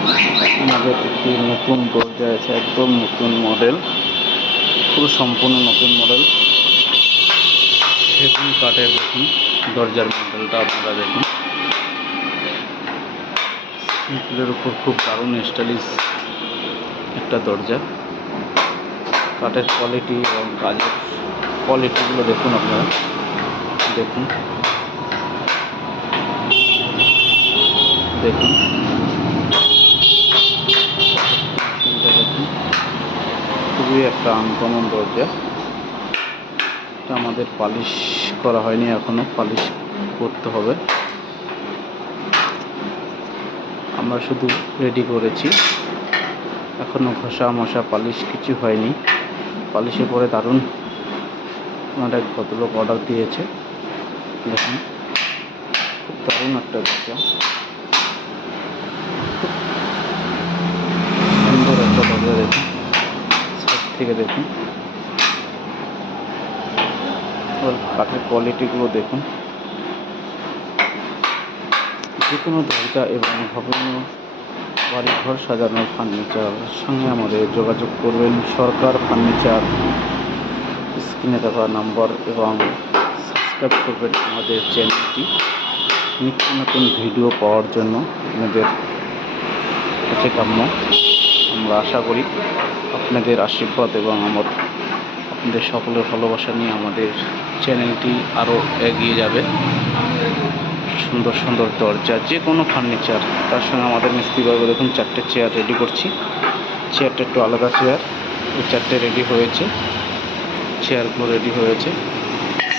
আমাদের একটি নতুন দরজা আছে, একদম নতুন মডেল, পুরো সম্পূর্ণ নতুন মডেল। সেগুন কাঠের দেখুন দরজার মডেলটা আপনারা দেখুন। সিম্পলের উপর খুব দারুণ স্টাইলিশ একটা দরজা। কাঠের কোয়ালিটি এবং কাজের কোয়ালিটিগুলো দেখুন আপনারা, দেখুন দেখুন দেখুন, খুবই একটা আনকমন দরজা। এটা আমাদের পালিশ করা হয়নি, এখনো পালিশ করতে হবে। আমরা শুধু রেডি করেছি, এখনো ঘষা মশা পালিশ কিছু হয়নি। পালিশের পরে দারুণ আমার এক ভদ্রলোক অর্ডার দিয়েছে, দেখুন খুব দারুণ একটা দরজা, খুব সুন্দর একটা দরজা। দেখুন সাইড থেকে দেখুন, ওর কাঠের কোয়ালিটিগুলো দেখুন। যে কোনো দরজা এবং ভবন বাড়িঘর সাজানোর ফার্নিচার সঙ্গে আমাদের যোগাযোগ করবেন। সরকার ফার্নিচার, স্ক্রিনে দেওয়া নাম্বার, এবং সাবস্ক্রাইব করবেন আমাদের চ্যানেলটি নিত্য নতুন ভিডিও পাওয়ার জন্য। আপনাদের কাছে কাম্য, আমরা আশা করি আপনাদের আশীর্বাদ এবং আপনাদের সকলের ভালোবাসা নিয়ে আমাদের চ্যানেলটি আরও এগিয়ে যাবে। সুন্দর সুন্দর দরজা, যে কোনো ফার্নিচার, তার সঙ্গে আমাদের মিস্ত্রি বাবু দেখুন 4টে চেয়ার রেডি করছি। চেয়ারটা একটু আলাদা চেয়ার, এই 4টে রেডি হয়েছে, চেয়ারগুলো রেডি হয়েছে।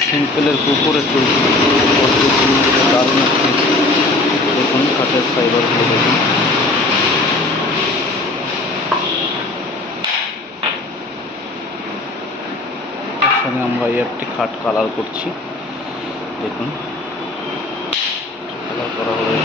সিম্পলের উপর একটু দারুণ একটি দেখুন কাঠের ফাইবারগুলো দেখুন। তার সঙ্গে আমরা একটি খাট কালার করছি, দেখুন কালার করা হয়েছে।